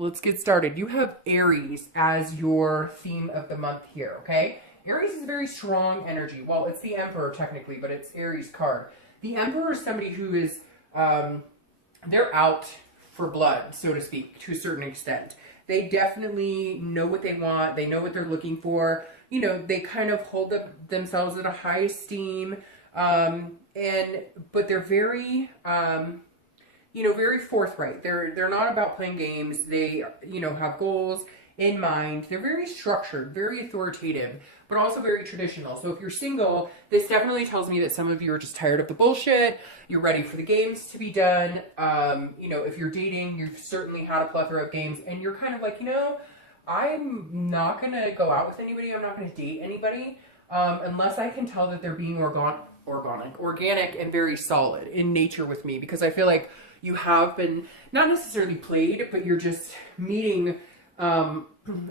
let's get started. You have Aries as your theme of the month here, okay? Aries is a very strong energy. Well, it's the Emperor technically, but it's Aries card. The Emperor is somebody who is, they're out for blood, so to speak, to a certain extent. They definitely know what they want. They know what they're looking for. You know, they kind of hold up themselves at a high esteem. But they're very, very forthright. They're not about playing games. They, have goals in mind. They're very structured, very authoritative, but also very traditional. So if you're single, this definitely tells me that some of you are just tired of the bullshit. You're ready for the games to be done. If you're dating, you've certainly had a plethora of games, and you're kind of like, I'm not going to go out with anybody. I'm not going to date anybody unless I can tell that they're being organic, and very solid in nature with me, because I feel like you have been not necessarily played, but you're just meeting a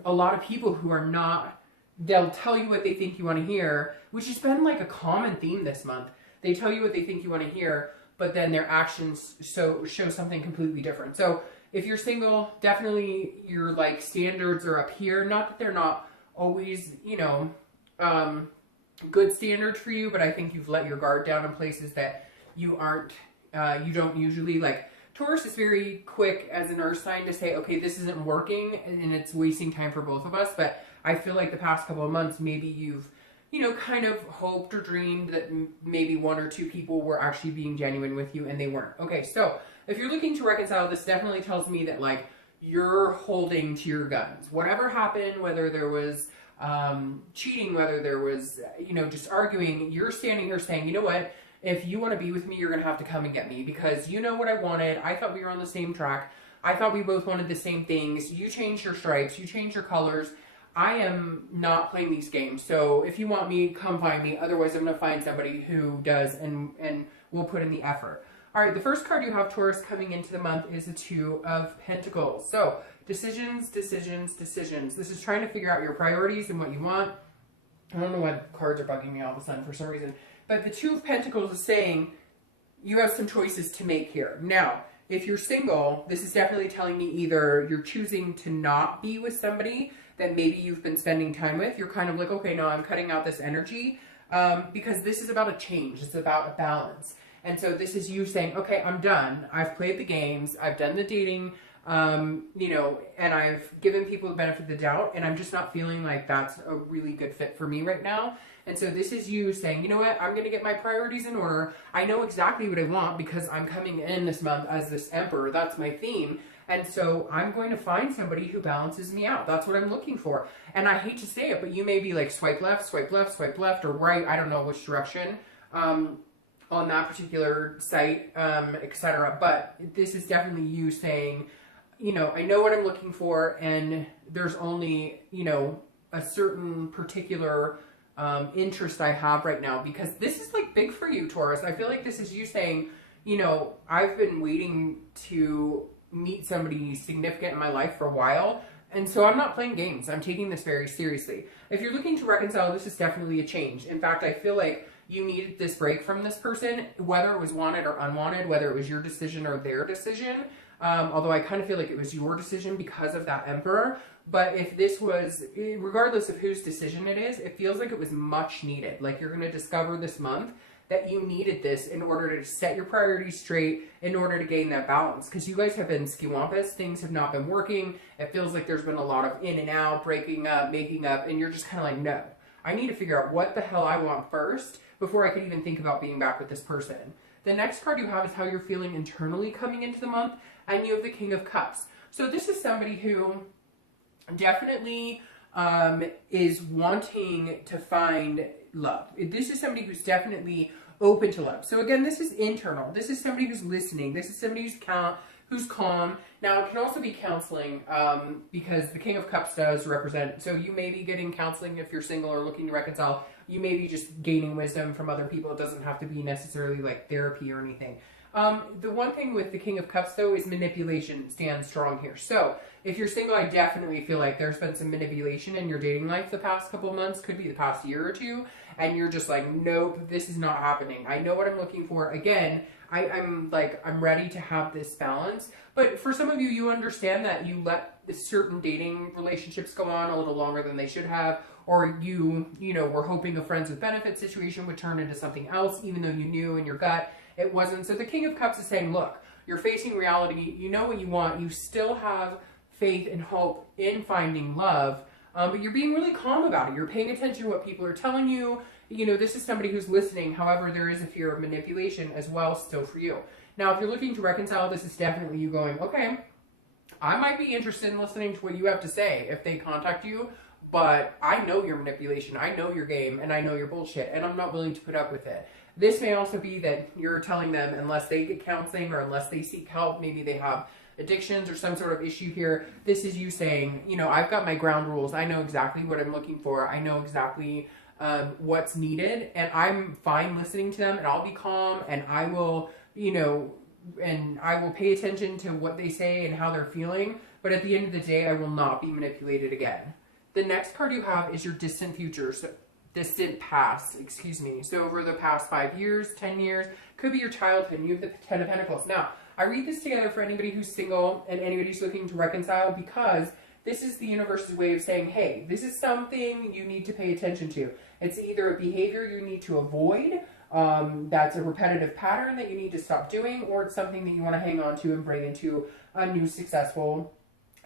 lot of people who are not, they'll tell you what they think you want to hear, which has been like a common theme this month. They tell you what they think you want to hear, but then their actions show something completely different. So if you're single, definitely your like standards are up here. Not that they're not always, good standards for you, but I think you've let your guard down in places that you don't usually like. Taurus is very quick as an earth sign to say, okay, this isn't working and it's wasting time for both of us. But I feel like the past couple of months, maybe you've, kind of hoped or dreamed that maybe one or two people were actually being genuine with you and they weren't. Okay, so if you're looking to reconcile, this definitely tells me that like you're holding to your guns. Whatever happened, whether there was cheating, whether there was, just arguing, you're standing here saying, you know what? If you want to be with me, you're going to have to come and get me, because you know what I wanted. I thought we were on the same track. I thought we both wanted the same things. You changed your stripes. You changed your colors. I am not playing these games. So if you want me, come find me. Otherwise, I'm going to find somebody who does and will put in the effort. All right, the first card you have, Taurus, coming into the month is the Two of Pentacles. So decisions. This is trying to figure out your priorities and what you want. I don't know why cards are bugging me all of a sudden for some reason. But the Two of Pentacles is saying you have some choices to make here. Now, if you're single, this is definitely telling me either you're choosing to not be with somebody that maybe you've been spending time with. You're kind of like, okay, no, I'm cutting out this energy because this is about a change. It's about a balance. And so this is you saying, okay, I'm done. I've played the games. I've done the dating, and I've given people the benefit of the doubt, and I'm just not feeling like that's a really good fit for me right now. And so this is you saying, you know what, I'm going to get my priorities in order. I know exactly what I want because I'm coming in this month as this Emperor. That's my theme. And so I'm going to find somebody who balances me out. That's what I'm looking for. And I hate to say it, but you may be like swipe left, swipe left, swipe left, or right. I don't know which direction on that particular site, etc. But this is definitely you saying, I know what I'm looking for, and there's only, a certain particular interest I have right now, because this is like big for you, Taurus. I feel like this is you saying, I've been waiting to meet somebody significant in my life for a while, and so I'm not playing games. I'm taking this very seriously. If you're looking to reconcile, this is definitely a change. In fact, I feel like you needed this break from this person, whether it was wanted or unwanted, whether it was your decision or their decision. Although I kind of feel like it was your decision because of that Emperor. But if this was, regardless of whose decision it is, it feels like it was much needed. Like you're going to discover this month that you needed this in order to set your priorities straight, in order to gain that balance. Because you guys have been skiwampus. Things have not been working. It feels like there's been a lot of in and out, breaking up, making up, and you're just kind of like, no. I need to figure out what the hell I want first before I could even think about being back with this person. The next card you have is how you're feeling internally coming into the month, and you have the King of Cups. So this is somebody who definitely is wanting to find love. This is somebody who's definitely open to love. So again, this is internal. This is somebody who's listening. This is somebody who's calm. Now, it can also be counseling because the King of Cups does represent, so you may be getting counseling if you're single or looking to reconcile. You may be just gaining wisdom from other people. It doesn't have to be necessarily like therapy or anything. The one thing with the King of Cups, though, is manipulation stands strong here. So, if you're single, I definitely feel like there's been some manipulation in your dating life the past couple of months, could be the past year or two, and you're just like, nope, this is not happening. I know what I'm looking for. Again, I'm ready to have this balance. But for some of you, you understand that you let certain dating relationships go on a little longer than they should have, or you were hoping a friends with benefits situation would turn into something else, even though you knew in your gut it wasn't. So the King of Cups is saying, look, you're facing reality. You know what you want. You still have faith and hope in finding love, but you're being really calm about it. You're paying attention to what people are telling you. This is somebody who's listening. However, there is a fear of manipulation as well still for you. Now, if you're looking to reconcile, this is definitely you going, okay, I might be interested in listening to what you have to say if they contact you, but I know your manipulation, I know your game, and I know your bullshit, and I'm not willing to put up with it. This may also be that you're telling them unless they get counseling or unless they seek help, maybe they have addictions or some sort of issue here. This is you saying, I've got my ground rules. I know exactly what I'm looking for. I know exactly what's needed, and I'm fine listening to them, and I'll be calm, and I will, and I will pay attention to what they say and how they're feeling. But at the end of the day, I will not be manipulated again. The next card you have is your distant future. So distant past, excuse me. So over the past 5 years, 10 years, could be your childhood, and you have the 10 of Pentacles. Now, I read this together for anybody who's single and anybody who's looking to reconcile, because this is the universe's way of saying, hey, this is something you need to pay attention to. It's either a behavior you need to avoid, that's a repetitive pattern that you need to stop doing, or it's something that you want to hang on to and bring into a new successful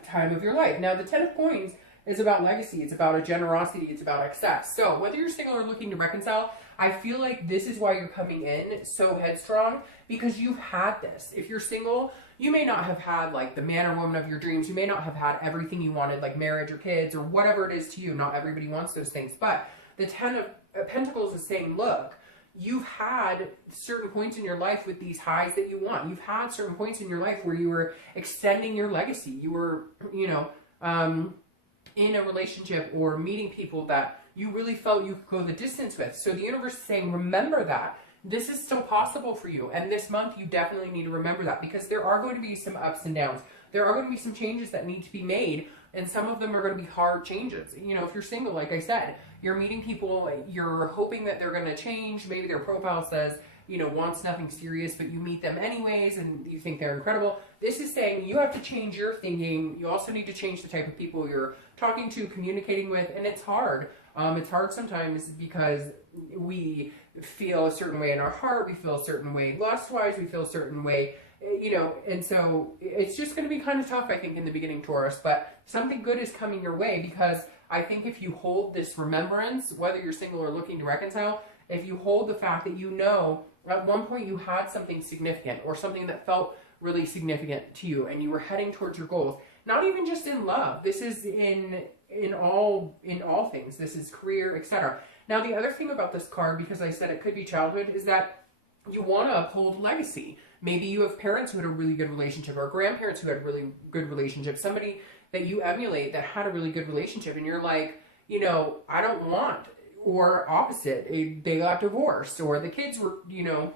time of your life. Now, the 10 of Coins is about legacy. It's about a generosity. It's about excess. So whether you're single or looking to reconcile, I feel like this is why you're coming in so headstrong, because you've had this. If you're single, you may not have had like the man or woman of your dreams. You may not have had everything you wanted, like marriage or kids or whatever it is to you. Not everybody wants those things. But the 10 of Pentacles is saying, look, you've had certain points in your life with these highs that you want. You've had certain points in your life where you were extending your legacy. You were, in a relationship or meeting people that you really felt you could go the distance with. So the universe is saying, remember that. This is still possible for you. And this month, you definitely need to remember that, because there are going to be some ups and downs. There are going to be some changes that need to be made. And some of them are going to be hard changes. If you're single, like I said, you're meeting people, you're hoping that they're going to change. Maybe their profile says, wants nothing serious, but you meet them anyways and you think they're incredible. This is saying you have to change your thinking. You also need to change the type of people you're talking to, communicating with, and it's hard. It's hard sometimes because we feel a certain way in our heart, we feel a certain way lust-wise, we feel a certain way, and so it's just going to be kind of tough, I think, in the beginning, Taurus, but something good is coming your way, because I think if you hold this remembrance, whether you're single or looking to reconcile, if you hold the fact that at one point you had something significant or something that felt really significant to you and you were heading towards your goals, not even just in love, this is in all things, this is career, etc. Now, the other thing about this card, because I said it could be childhood, is that you want to uphold legacy. Maybe you have parents who had a really good relationship, or grandparents who had a really good relationship, somebody that you emulate that had a really good relationship, and you're like, I don't want, or opposite, they got divorced, or the kids were,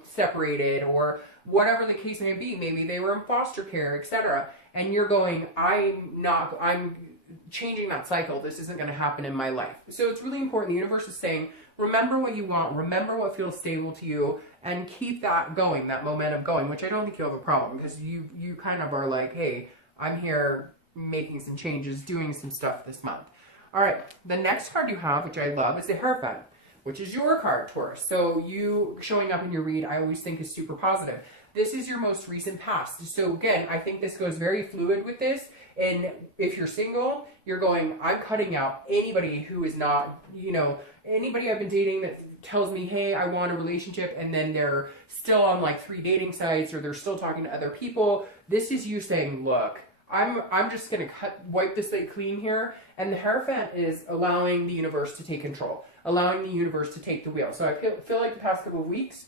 separated, or whatever the case may be. Maybe they were in foster care, etc. And you're going, I'm changing that cycle. This isn't going to happen in my life. So it's really important. The universe is saying, remember what you want, remember what feels stable to you, and keep that going, that momentum going, which I don't think you'll have a problem, because you kind of are like, hey, I'm here making some changes, doing some stuff this month. All right, the next card you have, which I love, is the Hierophant, which is your card, Taurus. So you showing up in your read, I always think is super positive. This is your most recent past. So again, I think this goes very fluid with this. And if you're single, you're going, I'm cutting out anybody who is not, anybody I've been dating that tells me, hey, I want a relationship, and then they're still on like 3 dating sites, or they're still talking to other people. This is you saying, look, I'm just going to wipe this slate clean here. And the Hierophant is allowing the universe to take control, allowing the universe to take the wheel. So I feel like the past couple of weeks,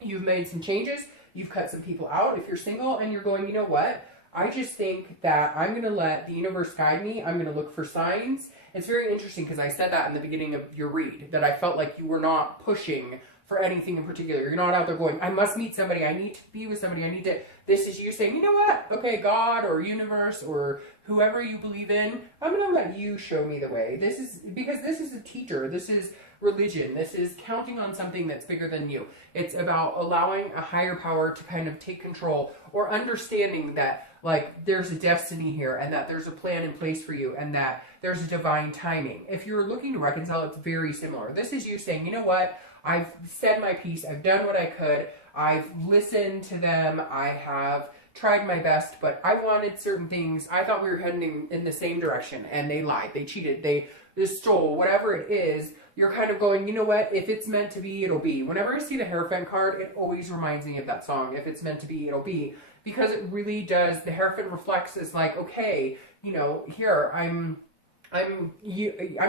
you've made some changes. You've cut some people out if you're single, and you're going, you know what? I just think that I'm going to let the universe guide me. I'm going to look for signs. It's very interesting because I said that in the beginning of your read, that I felt like you were not pushing for anything in particular. You're not out there going, I must meet somebody, I need to be with somebody, I need to, this is you saying, you know what, okay, God or universe or whoever you believe in, I'm going to let you show me the way. This is, because this is a teacher, this is religion, this is counting on something that's bigger than you. It's about allowing a higher power to kind of take control, or understanding that like there's a destiny here and that there's a plan in place for you and that there's a divine timing. If you're looking to reconcile, it's very similar. This is you saying, you know what, I've said my piece, I've done what I could, I've listened to them, I have tried my best, but I wanted certain things. I thought we were heading in the same direction and they lied, they cheated, they stole, whatever it is. You're kind of going, you know what, if it's meant to be, it'll be. Whenever I see the Hierophant card, it always reminds me of that song, if it's meant to be, it'll be. Because it really does, the Hierophant reflects as like, okay, you know, here, I'm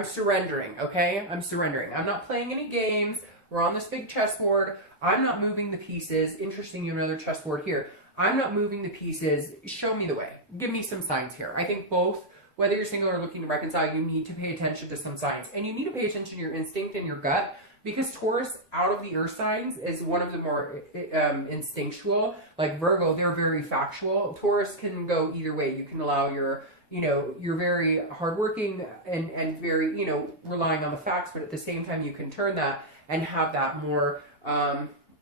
surrendering, okay? I'm surrendering. I'm not playing any games. We're on this big chessboard. I'm not moving the pieces. Interesting, you have another chessboard here. I'm not moving the pieces. Show me the way. Give me some signs here. I think both, whether you're single or looking to reconcile, you need to pay attention to some signs. And you need to pay attention to your instinct and your gut, because Taurus, out of the earth signs, is one of the more instinctual. Like Virgo, they're very factual. Taurus can go either way. You can allow your, you know, you're very hardworking and very, you know, relying on the facts, but at the same time you can turn that and have that more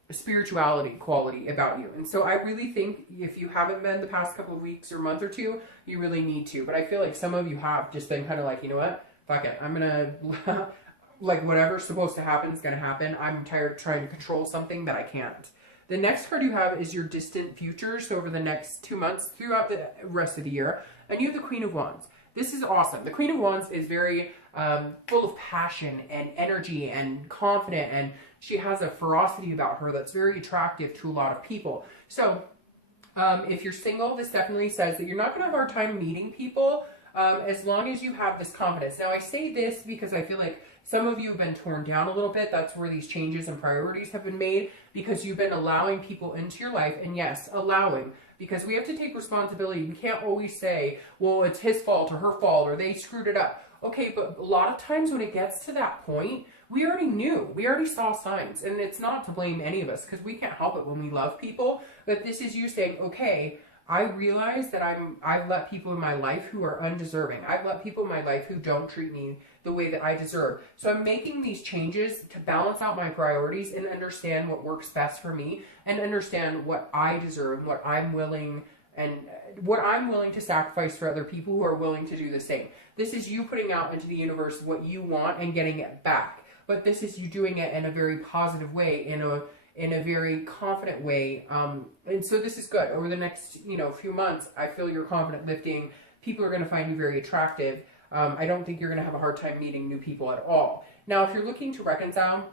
spirituality quality about you. And so I really think if you haven't been the past couple of weeks or month or two, you really need to. But I feel like some of you have just been kind of like, you know what, fuck it, I'm gonna like whatever's supposed to happen is gonna happen. I'm tired of trying to control something that I can't. The next card you have is your distant future, so over the next 2 months throughout the rest of the year. And you have the Queen of Wands. This is awesome. The Queen of Wands is very full of passion and energy and confident, and she has a ferocity about her that's very attractive to a lot of people. So if you're single, this definitely says that you're not going to have a hard time meeting people as long as you have this confidence. Now I say this because I feel like some of you have been torn down a little bit. That's where these changes and priorities have been made, because you've been allowing people into your life. And yes, allowing, because we have to take responsibility. We can't always say, well, it's his fault or her fault or they screwed it up. Okay, but a lot of times when it gets to that point, we already knew. We already saw signs. And it's not to blame any of us, because we can't help it when we love people. But this is you saying, okay, I realize that I've let people in my life who are undeserving. I've let people in my life who don't treat me the way that I deserve. So I'm making these changes to balance out my priorities and understand what works best for me, and understand what I deserve, what I'm willing to sacrifice for other people who are willing to do the same. This is you putting out into the universe what you want and getting it back. But this is you doing it in a very positive way, in a very confident way. And so this is good. Over the next, few months, I feel your confidence lifting. People are going to find you very attractive. I don't think you're going to have a hard time meeting new people at all. Now, if you're looking to reconcile,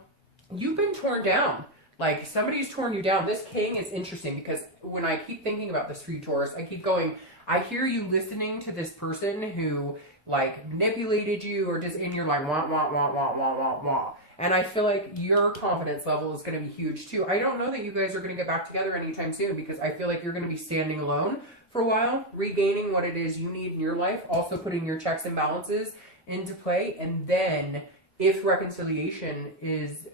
you've been torn down. Like, somebody's torn you down. This king is interesting, because when I keep thinking about this for you, Taurus, I keep going, I hear you listening to this person who, manipulated you, or just in your wah, wah, wah, wah, wah, wah, wah. And I feel like your confidence level is going to be huge too. I don't know that you guys are going to get back together anytime soon, because I feel like you're going to be standing alone for a while, regaining what it is you need in your life, also putting your checks and balances into play. And then if reconciliation is,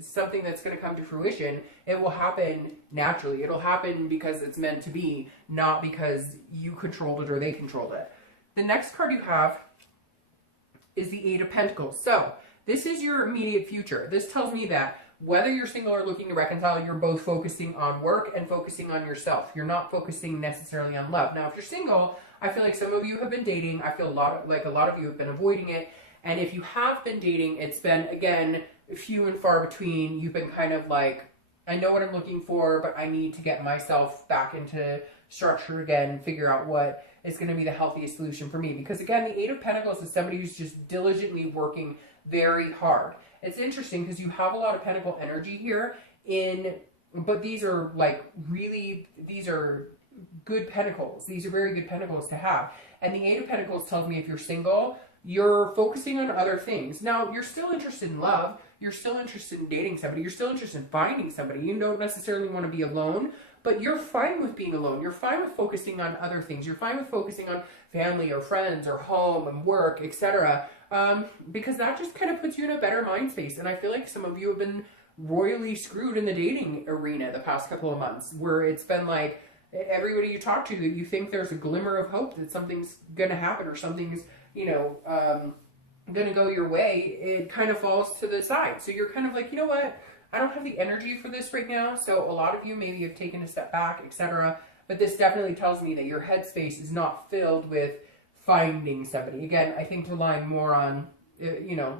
something that's going to come to fruition, it will happen naturally. It'll happen because it's meant to be, not because you controlled it or they controlled it. The next card you have is the Eight of Pentacles. So this is your immediate future. This tells me that whether you're single or looking to reconcile, you're both focusing on work and focusing on yourself. You're not focusing necessarily on love. Now, if you're single, I feel like some of you have been dating. I feel a lot of you have been avoiding it. And if you have been dating, it's been, again, few and far between. You've been kind of like, I know what I'm looking for, but I need to get myself back into structure again, figure out what is going to be the healthiest solution for me. Because again, the Eight of Pentacles is somebody who's just diligently working very hard. It's interesting because you have a lot of pentacle energy here but these are these are good pentacles. These are very good pentacles to have. And the Eight of Pentacles tells me if you're single, you're focusing on other things. Now, you're still interested in love. You're still interested in dating somebody. You're still interested in finding somebody. You don't necessarily want to be alone, but you're fine with being alone. You're fine with focusing on other things. You're fine with focusing on family or friends or home and work, etc. Because that just kind of puts you in a better mind space. And I feel like some of you have been royally screwed in the dating arena the past couple of months, where it's been like everybody you talk to, you think there's a glimmer of hope that something's going to happen or something's, going to go your way. It kind of falls to the side. So you're kind of like, you know what? I don't have the energy for this right now. So a lot of you maybe have taken a step back, etc. But this definitely tells me that your headspace is not filled with finding somebody. Again, I think relying more on,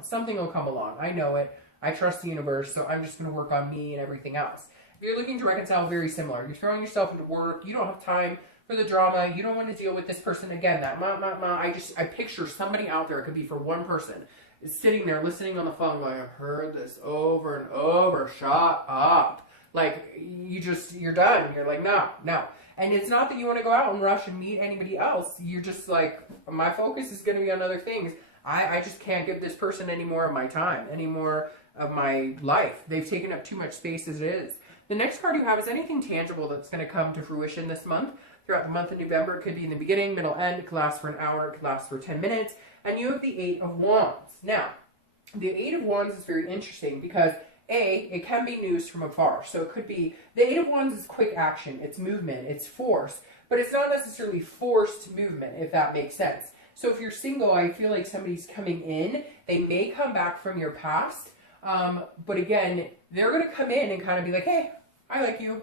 something will come along. I know it. I trust the universe, so I'm just going to work on me and everything else. If you're looking to reconcile, very similar. You're throwing yourself into work. You don't have time for the drama. You don't want to deal with this person again. I picture somebody out there. It could be for one person is sitting there listening on the phone going, I've heard this over and over. Shut up. Like, you're done. You're like, no. And it's not that you want to go out and rush and meet anybody else. You're just like, my focus is going to be on other things. I just can't give this person any more of my time, any more of my life. They've taken up too much space as it is. The next card you have is anything tangible that's going to come to fruition this month. Throughout the month of November, it could be in the beginning, middle, end. It could last for an hour. It could last for 10 minutes. And you have the Eight of Wands. Now, the Eight of Wands is very interesting because, A, it can be news from afar. So it could be, the Eight of Wands is quick action. It's movement. It's force. But it's not necessarily forced movement, if that makes sense. So if you're single, I feel like somebody's coming in. They may come back from your past. But again, they're going to come in and kind of be like, hey, I like you.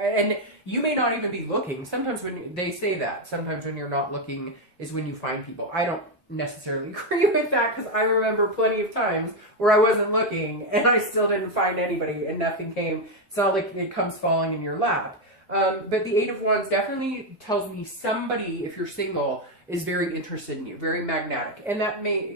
And you may not even be looking. Sometimes when they say that, sometimes when you're not looking is when you find people. I don't necessarily agree with that because I remember plenty of times where I wasn't looking and I still didn't find anybody and nothing came. It's not like it comes falling in your lap. But the Eight of Wands definitely tells me somebody, if you're single, is very interested in you, very magnetic. And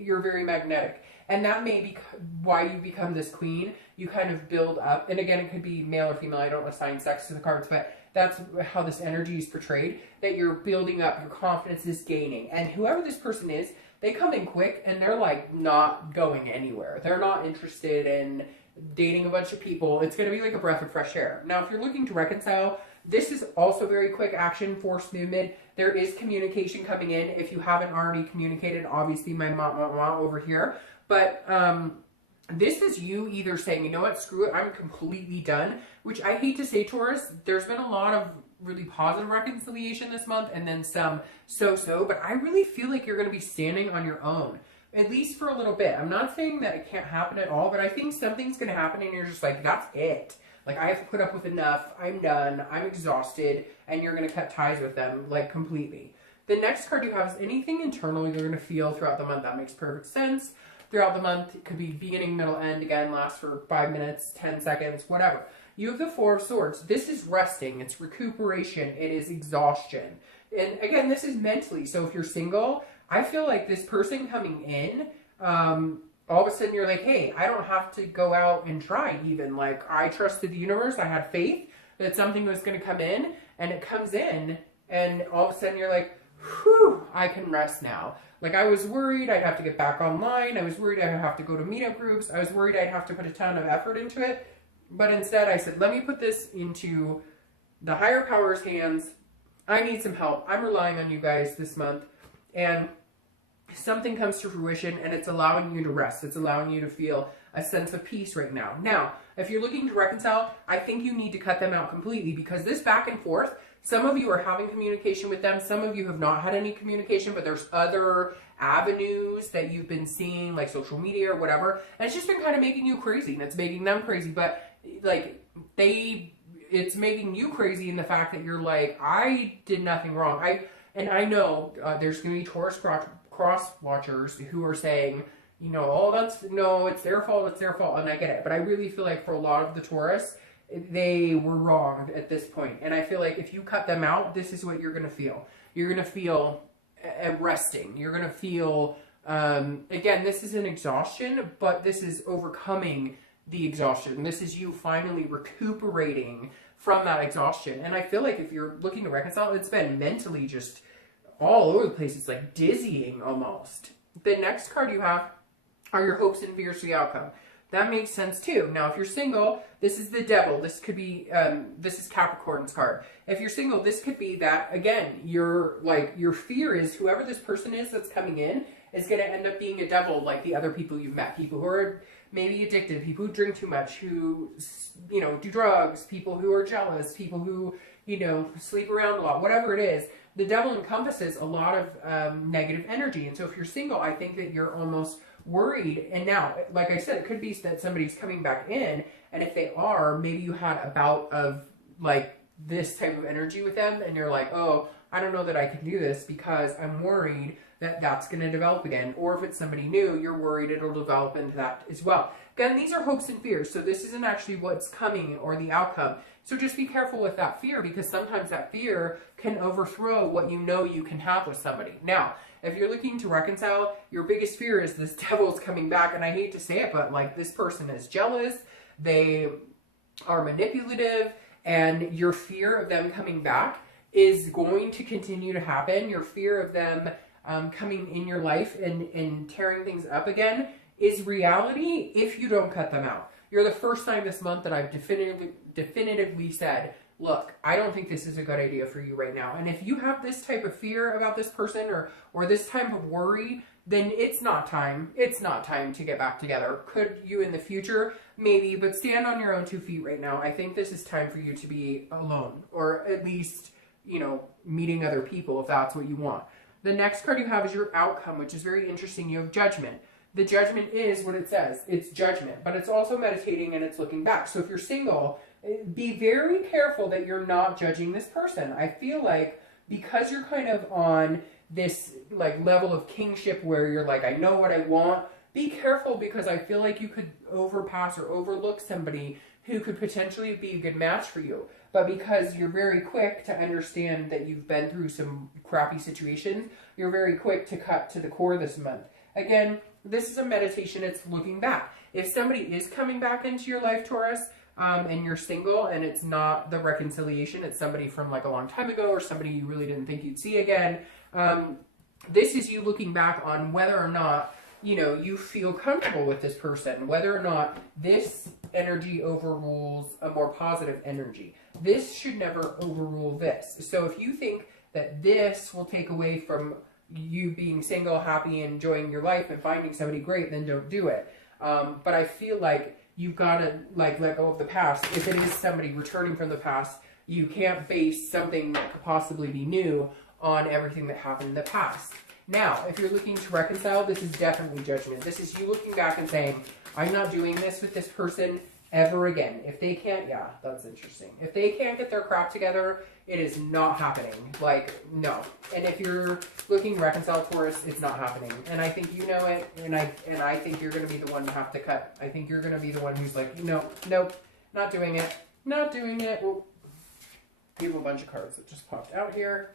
you're very magnetic. And that may be why you become this queen. You kind of build up. And again, it could be male or female. I don't assign sex to the cards, but that's how this energy is portrayed, that you're building up, your confidence is gaining. And whoever this person is, they come in quick and they're like not going anywhere. They're not interested in dating a bunch of people. It's going to be like a breath of fresh air. Now, if you're looking to reconcile, this is also very quick action, forced movement. There is communication coming in. If you haven't already communicated, obviously my mom over here. But this is you either saying, you know what, screw it, I'm completely done. Which I hate to say, Taurus, there's been a lot of really positive reconciliation this month and then some so-so. But I really feel like you're going to be standing on your own, at least for a little bit. I'm not saying that it can't happen at all, but I think something's going to happen and you're just like, that's it. Like, I have to put up with enough. I'm done. I'm exhausted. And you're going to cut ties with them, like, completely. The next card you have is anything internal you're going to feel throughout the month. That makes perfect sense. Throughout the month, it could be beginning, middle, end. Again, lasts for 5 minutes, 10 seconds, whatever. You have the Four of Swords. This is resting. It's recuperation. It is exhaustion. And again, this is mentally. So if you're single, I feel like this person coming in, all of a sudden you're like, hey, I don't have to go out and try even. Like, I trusted the universe. I had faith that something was going to come in, and it comes in, and all of a sudden you're like, whew, I can rest now. Like, I was worried I'd have to get back online. I was worried I'd have to go to meetup groups. I was worried I'd have to put a ton of effort into it. But instead I said, let me put this into the higher power's hands. I need some help. I'm relying on you guys this month. And something comes to fruition and it's allowing you to rest. It's allowing you to feel a sense of peace right now. Now, if you're looking to reconcile, I think you need to cut them out completely because this back and forth, some of you are having communication with them. Some of you have not had any communication, but there's other avenues that you've been seeing, like social media or whatever. And it's just been kind of making you crazy and it's making them crazy. But like it's making you crazy in the fact that you're like, I did nothing wrong. I know there's going to be Taurus cross watchers who are saying, you know, it's their fault, and I get it. But I really feel like for a lot of the Taurus, they were wrong at this point. And I feel like if you cut them out, this is what you're going to feel. You're going to feel resting. You're going to feel, again, this is an exhaustion, but this is overcoming the exhaustion. This is you finally recuperating from that exhaustion. And I feel like if you're looking to reconcile, it's been mentally just all over the place. It's like dizzying almost. The next card you have are your hopes and fears for the outcome. That makes sense too. Now, if you're single, this is the devil. This could be, this is Capricorn's card. If you're single, this could be that, again, your fear is whoever this person is that's coming in is going to end up being a devil like the other people you've met. People who are maybe addicted, people who drink too much, who, do drugs, people who are jealous, people who, sleep around a lot, whatever it is. The devil encompasses a lot of negative energy. And so if you're single, I think that you're almost worried. And now, like I said, it could be that somebody's coming back in, and if they are, maybe you had a bout of like this type of energy with them, and you're like, oh, I don't know that I can do this because I'm worried that that's going to develop again. Or if it's somebody new, you're worried it'll develop into that as well. Again, these are hopes and fears, so this isn't actually what's coming or the outcome. So just be careful with that fear, because sometimes that fear can overthrow what you know you can have with somebody. Now, if you're looking to reconcile, your biggest fear is this devil's coming back, and I hate to say it, but like this person is jealous, they are manipulative, and your fear of them coming back is going to continue to happen. Your fear of them coming in your life and tearing things up again is reality if you don't cut them out. You're the first time this month that I've definitively said, look, I don't think this is a good idea for you right now. And if you have this type of fear about this person or this type of worry, then it's not time. It's not time to get back together. Could you in the future? Maybe, but stand on your own 2 feet right now. I think this is time for you to be alone, or at least, meeting other people if that's what you want. The next card you have is your outcome, which is very interesting. You have judgment. The judgment is what it says. It's judgment, but it's also meditating and it's looking back. So if you're single, be very careful that you're not judging this person. I feel like because you're kind of on this like level of kingship where you're like, I know what I want, be careful, because I feel like you could overpass or overlook somebody who could potentially be a good match for you. But because you're very quick to understand that you've been through some crappy situations, you're very quick to cut to the core this month. Again, this is a meditation. It's looking back. If somebody is coming back into your life, Taurus, and you're single and it's not the reconciliation, it's somebody from like a long time ago or somebody you really didn't think you'd see again, this is you looking back on whether or not, you feel comfortable with this person, whether or not this energy overrules a more positive energy. This should never overrule this. So if you think that this will take away from you being single, happy, enjoying your life, and finding somebody great, then don't do it. But I feel like you've got to let go of the past. If it is somebody returning from the past, you can't base something that could possibly be new on everything that happened in the past. Now, if you're looking to reconcile, this is definitely judgment. This is you looking back and saying, I'm not doing this with this person ever again. If they can't, yeah, that's interesting. If they can't get their crap together, it is not happening. Like, no. And if you're looking to reconcile, Taurus, it's not happening. And I think you know it, and I think you're going to be the one to have to cut. I think you're going to be the one who's like, nope, not doing it, not doing it. Well, you have a bunch of cards that just popped out here.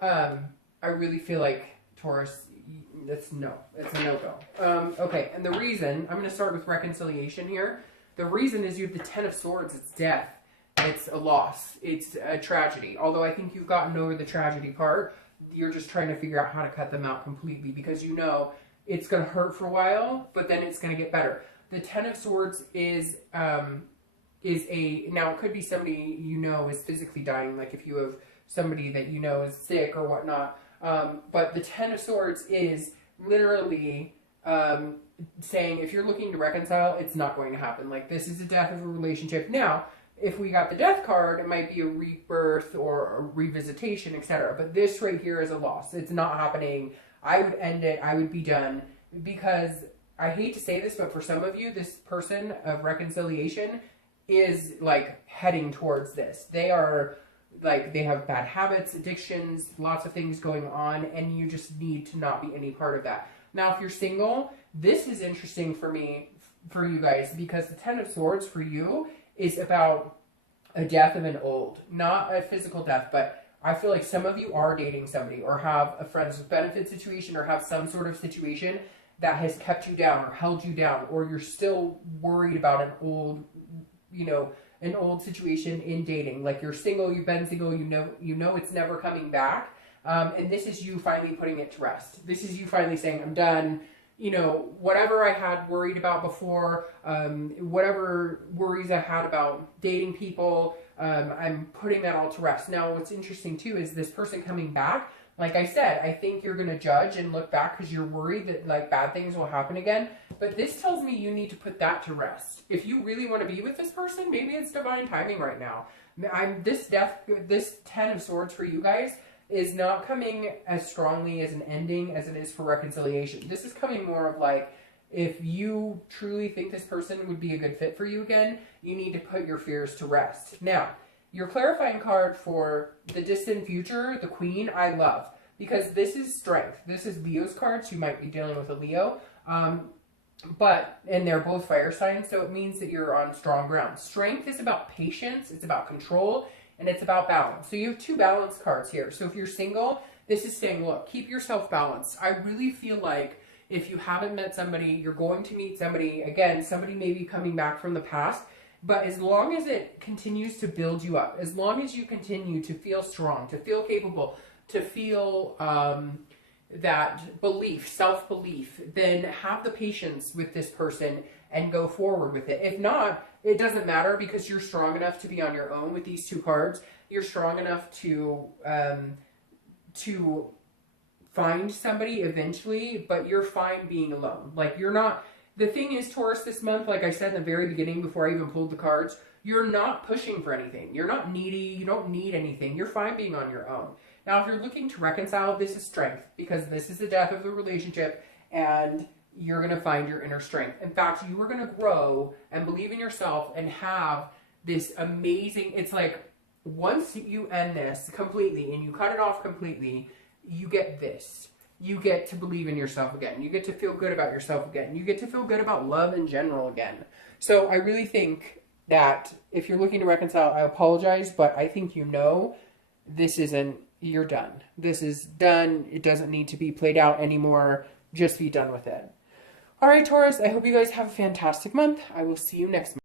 I really feel like, Taurus, it's a no-go. Okay, and the reason, I'm going to start with reconciliation here. The reason is you have the Ten of Swords. It's death. It's a loss. It's a tragedy. Although I think you've gotten over the tragedy part, you're just trying to figure out how to cut them out completely, because you know it's going to hurt for a while, but then it's going to get better. The Ten of Swords is now it could be somebody you know is physically dying, like if you have somebody that you know is sick or whatnot. But the Ten of Swords is literally saying if you're looking to reconcile, it's not going to happen. Like, this is the death of a relationship. Now, if we got the death card, it might be a rebirth or a revisitation, etc. But this right here is a loss. It's not happening. I would end it. I would be done. Because I hate to say this, but for some of you, this person of reconciliation is like heading towards this. They are like, they have bad habits, addictions, lots of things going on, and you just need to not be any part of that. Now, if you're single, this is interesting for me, for you guys, because the Ten of Swords for you is about a death of an old, not a physical death, but I feel like some of you are dating somebody or have a friends with benefit situation or have some sort of situation that has kept you down or held you down, or you're still worried about an old, an old situation in dating. Like, you're single, you've been single, you know it's never coming back, And this is you finally putting it to rest. This is you finally saying, I'm done. You know, whatever I had worried about before, whatever worries I had about dating people, I'm putting that all to rest. Now, what's interesting too is this person coming back. Like I said, I think you're going to judge and look back because you're worried that like bad things will happen again. But this tells me you need to put that to rest. If you really want to be with this person, maybe it's divine timing right now. This 10 of Swords for you guys is not coming as strongly as an ending as it is for reconciliation. This is coming more of like, if you truly think this person would be a good fit for you again, you need to put your fears to rest. Now, your clarifying card for the distant future, the Queen, I love. Because this is strength. This is Leo's card, so you might be dealing with a Leo. And they're both fire signs, so it means that you're on strong ground. Strength is about patience, it's about control, and it's about balance. So you have 2 balance cards here. So if you're single, this is saying, look, keep yourself balanced. I really feel like if you haven't met somebody, you're going to meet somebody. Again, somebody may be coming back from the past. But as long as it continues to build you up, as long as you continue to feel strong, to feel capable, to feel that belief, self-belief, then have the patience with this person and go forward with it. If not, it doesn't matter because you're strong enough to be on your own with these 2 cards. You're strong enough to find somebody eventually, but you're fine being alone. Like you're not... The thing is, Taurus, this month, like I said in the very beginning before I even pulled the cards, you're not pushing for anything. You're not needy. You don't need anything. You're fine being on your own. Now, if you're looking to reconcile, this is strength because this is the death of the relationship and you're going to find your inner strength. In fact, you are going to grow and believe in yourself and have this amazing... It's like once you end this completely and you cut it off completely, you get this. You get to believe in yourself again. You get to feel good about yourself again. You get to feel good about love in general again. So I really think that if you're looking to reconcile, I apologize, but I think you know this isn't, you're done. This is done. It doesn't need to be played out anymore. Just be done with it. All right, Taurus, I hope you guys have a fantastic month. I will see you next month.